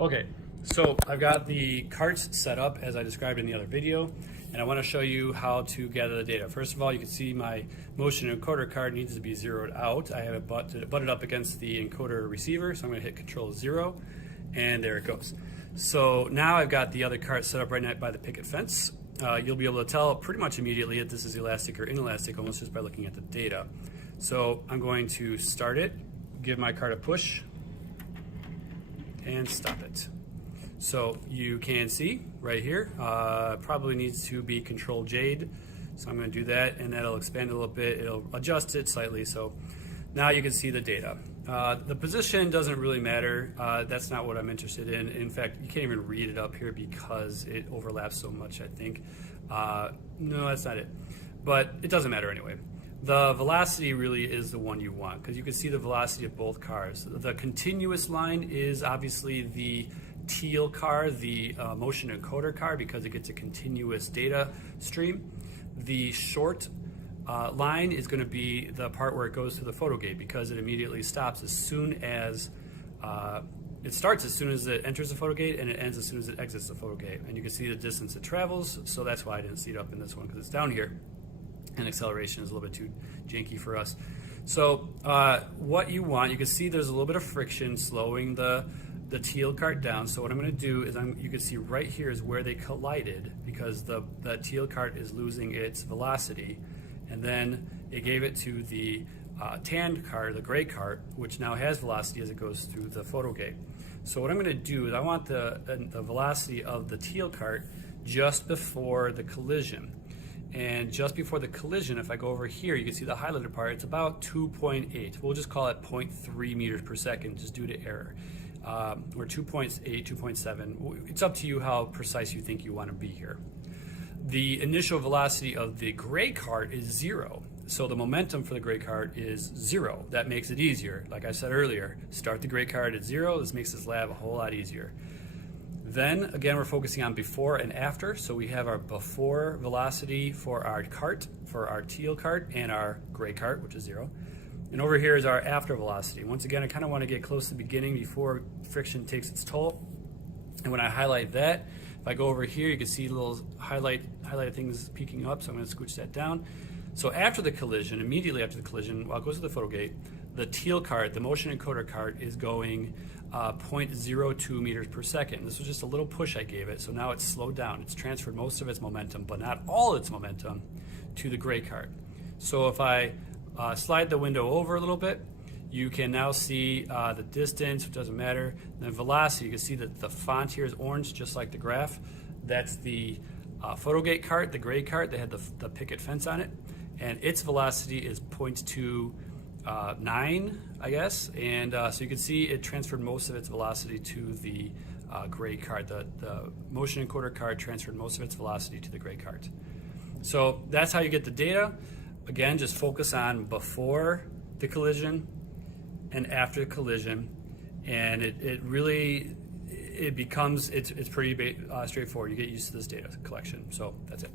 Okay, so I've got the carts set up as I described in the other video, and I want to show you how to gather the data. First of all, you can see my motion encoder card needs to be zeroed out. I have it butted up against the encoder receiver, so I'm going to hit Control 0, and there it goes. So now I've got the other cart set up right by the picket fence. You'll be able to tell pretty much immediately if this is elastic or inelastic almost just by looking at the data. So I'm going to start it, give my cart a push, and stop it. So you can see right here, probably needs to be Control Jade. So I'm going to do that, and that'll expand a little bit. It'll adjust it slightly. So now you can see the data. The position doesn't really matter. That's not what I'm interested in. In fact, you can't even read it up here because it overlaps so much, I think. No, that's not it. But it doesn't matter anyway. The velocity really is the one you want because you can see the velocity of both cars. The continuous line is obviously the teal car, the motion encoder car, because it gets a continuous data stream. The short line is going to be the part where it goes to the photogate because it immediately stops as soon as it starts as soon as it enters the photogate and it ends as soon as it exits the photogate. And you can see the distance it travels, so that's why I didn't see it up in this one because it's down here. And acceleration is a little bit too janky for us. So what you want, you can see there's a little bit of friction slowing the teal cart down. So what I'm going to do is you can see right here is where they collided because the teal cart is losing its velocity. And then it gave it to the tan cart, the gray cart, which now has velocity as it goes through the photogate. So what I'm going to do is I want the velocity of the teal cart just before the collision. And just before the collision, if I go over here, you can see the highlighted part, it's about 2.8. We'll just call it 0.3 meters per second just due to error. Or 2.8, 2.7. It's up to you how precise you think you want to be here. The initial velocity of the gray cart is 0. So the momentum for the gray cart is 0. That makes it easier. Like I said earlier, start the gray cart at 0. This makes this lab a whole lot easier. Then, again, we're focusing on before and after. So we have our before velocity for our cart, for our teal cart, and our gray cart, which is 0. And over here is our after velocity. Once again, I kind of want to get close to the beginning before friction takes its toll. And when I highlight that, if I go over here, you can see little highlighted things peeking up, so I'm going to scooch that down. So after the collision, immediately after the collision, while it goes to the photogate, the teal cart, the motion encoder cart, is going 0.02 meters per second. This was just a little push I gave it, so now it's slowed down. It's transferred most of its momentum, but not all its momentum, to the gray cart. So if I slide the window over a little bit, you can now see the distance, which doesn't matter. The velocity, you can see that the font here is orange, just like the graph. That's the photogate cart, the gray cart. They had the picket fence on it. And its velocity is 0.29, I guess. And so you can see it transferred most of its velocity to the gray cart. The motion encoder cart transferred most of its velocity to the gray cart. So that's how you get the data. Again, just focus on before the collision and after the collision, and it's pretty straightforward. You get used to this data collection. So that's it.